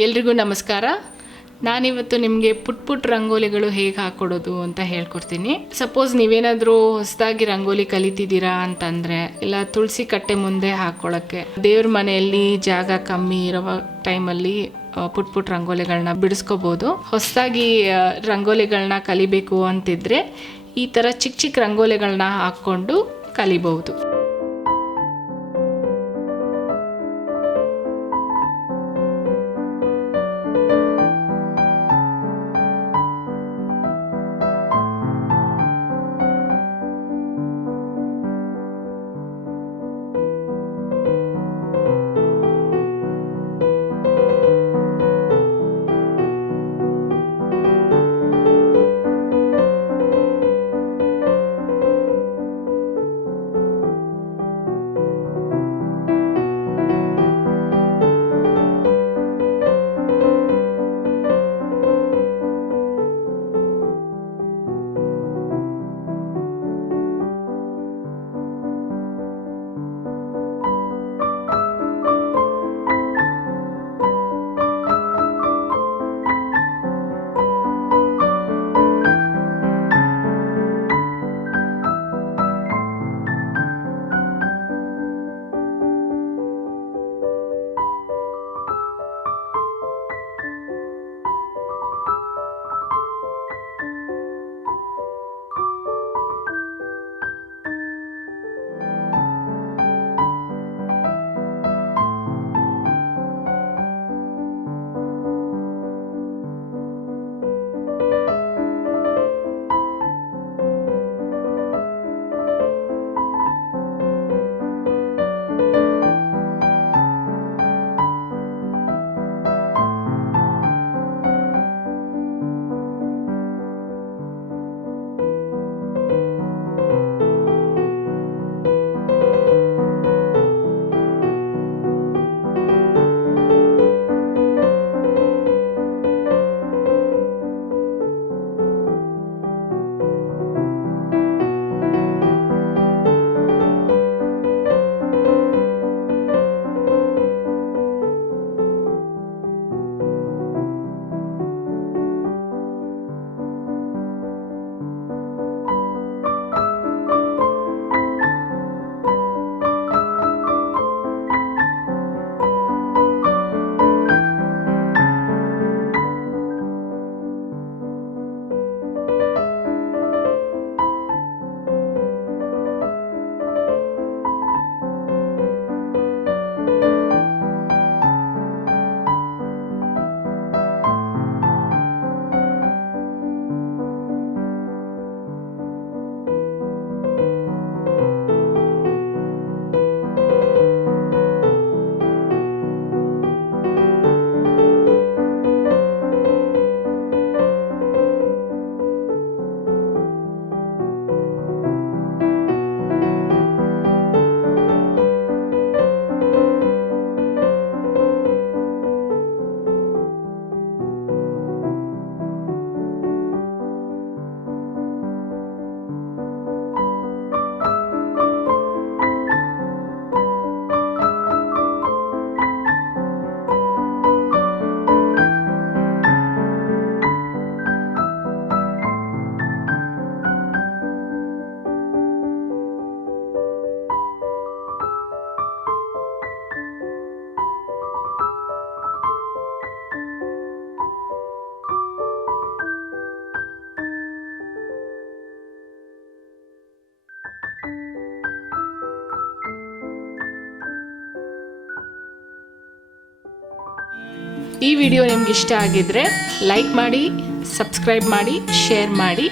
ಎಲ್ರಿಗೂ ನಮಸ್ಕಾರ. ನಾನಿವತ್ತು ನಿಮಗೆ ಪುಟ್ ರಂಗೋಲಿಗಳು ಹೇಗೆ ಹಾಕ್ಕೊಡೋದು ಅಂತ ಹೇಳ್ಕೊಡ್ತೀನಿ. ಸಪೋಸ್ ನೀವೇನಾದರೂ ಹೊಸದಾಗಿ ರಂಗೋಲಿ ಕಲಿತಿದ್ದೀರಾ ಅಂತಂದರೆ, ಇಲ್ಲ ತುಳಸಿ ಕಟ್ಟೆ ಮುಂದೆ ಹಾಕ್ಕೊಳ್ಳೋಕ್ಕೆ, ದೇವ್ರ ಮನೆಯಲ್ಲಿ ಜಾಗ ಕಮ್ಮಿ ಇರೋ ಟೈಮಲ್ಲಿ ಪುಟ್ ರಂಗೋಲಿಗಳನ್ನ ಬಿಡಿಸ್ಕೋಬೋದು. ಹೊಸದಾಗಿ ರಂಗೋಲಿಗಳನ್ನ ಕಲಿಬೇಕು ಅಂತಿದ್ರೆ ಈ ಥರ ಚಿಕ್ಕ ಚಿಕ್ಕ ರಂಗೋಲಿಗಳನ್ನ ಹಾಕ್ಕೊಂಡು ಕಲಿಬಹುದು. ಈ ವಿಡಿಯೋ ನಿಮ್ಗೆ ಇಷ್ಟ ಆಗಿದ್ರೆ ಲೈಕ್ ಮಾಡಿ, ಸಬ್ಸ್ಕ್ರೈಬ್ ಮಾಡಿ, ಶೇರ್ ಮಾಡಿ.